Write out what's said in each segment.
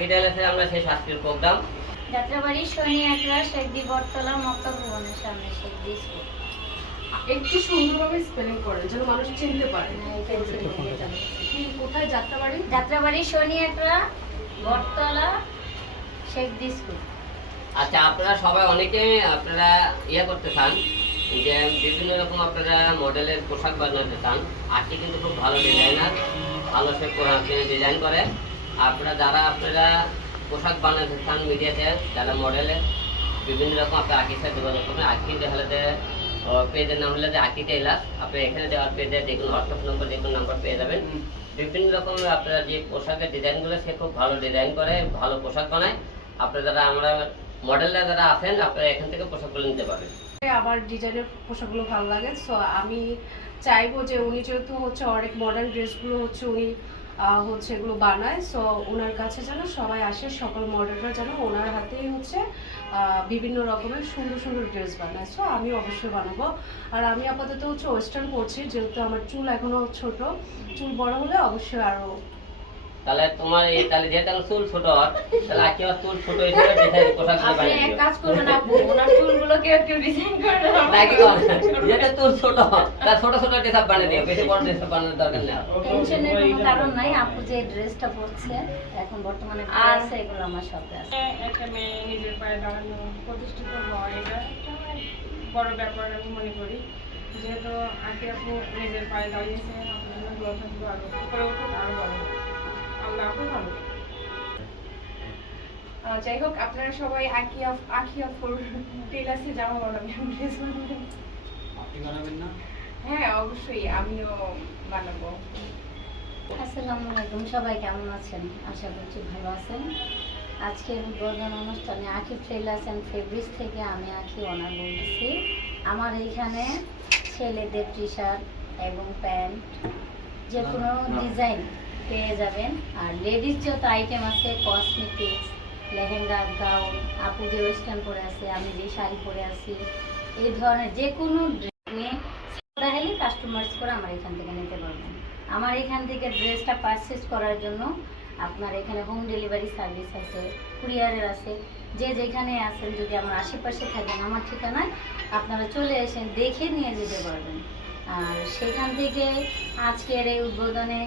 আকি টেলার্সে আমরা সেই সাংস্কৃতিক প্রোগ্রাম যাত্রাবাড়ি শনি একরা শেখদি বটতলা মক্কা ভবনের সামনে শেখদি স্কুল। একটু সুন্দরভাবে স্পেলিং করেন যেন মানুষ চিনতে পারে। কি কোথায় যাত্রাবাড়ি? যাত্রাবাড়ি শনি একরা বটতলা শেখদি স্কুল। আচ্ছা, আপনারা সবাই অনেকে আপনারা করতে চান যে বিভিন্ন রকম আপনারা মডেলের পোশাক বানাতে চান। আকি কিন্তু খুব ভালো ডিজাইনার, ভালো সে ডিজাইন করে। আপনারা পোশাক বানাতে চান মিডিয়াতে, যারা মডেলে বিভিন্ন রকম আপনার আকির সাথে যোগাযোগ করবেন। আকি হলে পেজের নাম হলে যে আকি টেলার, আপনি এখানে দেওয়ার পেজে দেখুন, হোয়াটসঅ্যাপ নম্বর দেখুন, নাম্বার পেয়ে যাবেন। বিভিন্ন রকম আপনারা যে পোশাকের ডিজাইনগুলো, সে খুব ভালো ডিজাইন করে, ভালো পোশাক বানায়। আপনারা আমরা মডেলরা যারা আছেন, আপনারা এখান থেকে পোশাকগুলো নিতে পারবেন। আমার ডিজাইনের পোশাকগুলো ভালো লাগে, সো আমি চাইবো যে উনি যেহেতু অনেক মডার্ন ড্রেসগুলো উনি এগুলো বানায়, সো ওনার কাছে যেন সবাই আসে, সকল মডেলরা যেন ওনার হাতেই বিভিন্ন রকমের সুন্দর সুন্দর ড্রেস বানায়। সো আমি অবশ্যই বানাবো। আর আমি আপাতত ওয়েস্টার্ন পরছি, যেহেতু আমার চুল এখনো ছোট, চুল বড় হলে অবশ্যই আরো। তাহলে তোমার এই যেহেতু চুল ছোট, তাহলে আকি আর চুল ছোট হিসেবে পোশাকগুলো বানিয়ে দিও। এক কাজ করবেন আপু, ওনার চুলগুলোকে একটু ডিজাইন করে দেন নাকি যেটা চুল ছোট, তার ছোট ছোট ড্রেস বানিয়ে দিও, বেশি বড় ড্রেস বানানোর দরকার নেই। টেনশনের কোনো কারণ নাই। আপু যে ড্রেসটা পরছে এখন বর্তমানে আছে, এগুলো আমার শপে আছে। একটা মেয়ে নিজের পায়ে দাঁড়ানো, প্রতিষ্ঠিত হওয়া, এটা একটা বড় ব্যাপার আমি মনে করি। যেহেতু আকি আপু নিজের পায়ে দাঁড়িয়েছে, আপনার জন্য দোয়া থাকবে, আরো উপরে উঠুক, আরো বড় হোক। আল্লাহ আপু ভালো। যাই হোক, আপনারা সবাই আকি আপুর টেলার্সে জামা বানাবেন, ড্রেস বানাবেন। আপনি বানাবেন না? হ্যাঁ, অবশ্যই আমিও বানাবো। আসসালামু আলাইকুম, সবাই কেমন আছেন? আশা করছি ভালো আছেন। আজকের উদ্বোধন অনুষ্ঠানে আকি টেলার্স অ্যান্ড ফেব্রিক্স থেকে আমি আকি ওনার বলছি। আমার এইখানে ছেলেদের টি শার্ট এবং প্যান্ট যে কোনো ডিজাইন পেয়ে যাবেন। আর লেডিস যত আইটেম আছে, কসমেটিক্স, লেহেঙ্গা, গাউন, আপু যে ওয়েস্টার্ন পরে আছে, আমি যে শাড়ি পরে আছি, এই ধরনের যে কোনো নিয়ে দেখালে কাস্টমাইজ করে আমার এখান থেকে নিতে পারবেন। আমার এখান থেকে ড্রেসটা পারচেজ করার জন্য আপনার এখানে হোম ডেলিভারি সার্ভিস আছে, কুরিয়ারের আছে। যে যেখানে আছেন, যদি আমার আশেপাশে থাকেন, আমার ঠিকানায় আপনারা চলে এসে দেখে নিয়ে যেতে পারবেন। আর সেখান থেকে আজকের এই উদ্বোধনে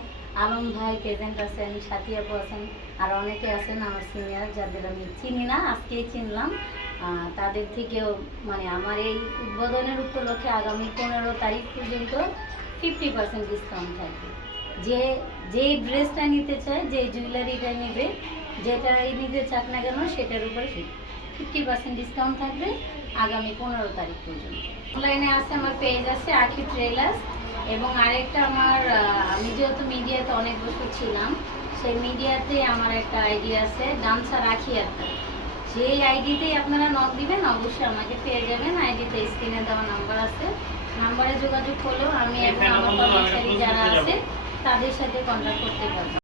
আলম ভাই প্রেজেন্ট আছেন, সাথী আপু আছেন, আর অনেকে আছেন আমার সিনিয়র, যাদের আমি চিনি না, আজকেই চিনলাম। তাদের থেকেও আমার এই উদ্বোধনের উপলক্ষে আগামী 15 তারিখ পর্যন্ত 50% ডিসকাউন্ট থাকবে। যেই ড্রেসটা নিতে চায়, যে জুয়েলারিটা নেবে, যেটাই নিতে চাক না কেন, সেটার উপরে 50% ডিসকাউন্ট থাকবে আগামী 15 তারিখ পর্যন্ত। অনলাইনে আছে, আমার পেজ আছে আকি টেলার্স, এবং আরেকটা আমি যেহেতু মিডিয়াতে অনেক বছর ছিলাম, সেই মিডিয়াতে আমার একটা আইডি আছে, গামছা রাখি একটা। সেই আইডিতেই আপনারা নক দিবেন, অবশ্যই আমাকে পেয়ে যাবেন। আইডিতে স্ক্রিনে দেওয়া নাম্বার আছে, নাম্বারে যোগাযোগ করলেও আমি এবং আমার কর্মচারী যারা আছে তাদের সাথে কন্ট্যাক্ট করতে পারবো।